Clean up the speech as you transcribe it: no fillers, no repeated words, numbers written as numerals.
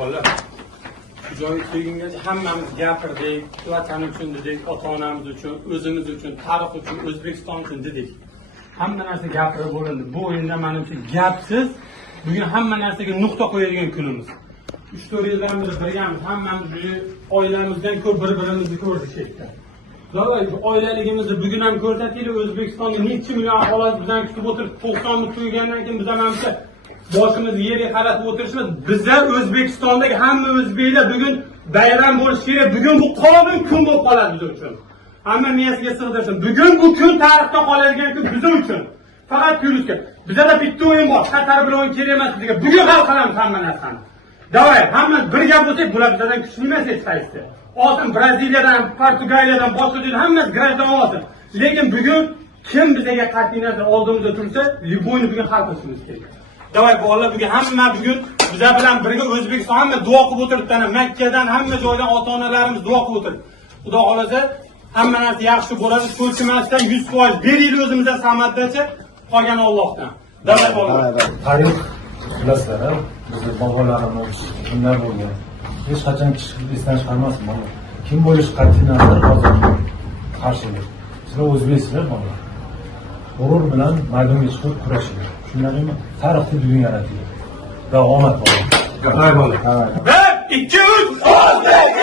bolalar. Joy kelgungacha hammamiz gapirdik, vatan uchun dedik, ota-onamiz uchun, o'zimiz uchun, tarix uchun, O'zbekiston uchun dedik. Hamma narsa gapirib bo'lindi. Bu o'yinda menimcha gapsiz bugun hamma narsaga nuqta qo'yadigan kunimiz. 3-4 yildan beri birgamiz, hammamiz oilamizdan ko'p bir-birimizni ko'rdik yerda. Davay, oilaligimizni bugun ham ko'rsataylik. O'zbekistonda necha million aholi bizdan kutib o'tirib, 90 ni to'ygandan keyin biz menimcha boshimizni yerga qaratib o'tirishimiz. Bizlar O'zbekistondagi hamma o'zbeklar bugun bayram bo'lishi kerak. Bugun bu qonun kun bo'lib qoladi biz uchun. Hamma miyasiga sig'dirsin. Bugun bu kun tarixda qoladigan kun biz uchun. Faqat plyuska. Bizda bitta o'yin bor. Qatar bilan o'yin kerak emas bizga. Bugun hal qilamiz hamma narsani. Davay, hamma birga bo'lsak, bular bizdan kuchli emas hech qaysi. Olsin Braziliyadan, Portugaliyadan, boshqa joydan hammasi grajdan olsin. Lekin bugun kim bizga qat'iy nazar oldimizda tursa, Liboyni bugun hal qilishimiz kerak. Davay bolalar, bugun hamma bugun bizlar bilan birga O'zbekiston hamma duo qilib o'tiribdi. Makkadan hamma joydan ota-onalarimiz duo qilib o'tiribdi. Xudo xolasa hamma narsa yaxshi bo'ladi. Ko'chmasdan 100% beraylik o'zimizdan samaddacha, qolgani Allohdan. Davay bolalar. Tarix bilasizlar, bizni bobolarimiz kimlar bo'lgan. Hech qachon esdan chiqarmasin bolalar. Kim bo'lish qat'iy nazar hozir qarshilik. Sizlar o'zbeksizlar bolalar. G'urur bilan maydonga chiqib kurashinglar. Tushunarlimi? Tarixni bugun yaratdik. Va omad bolalar. Bir, ikki, uch, o'zbek!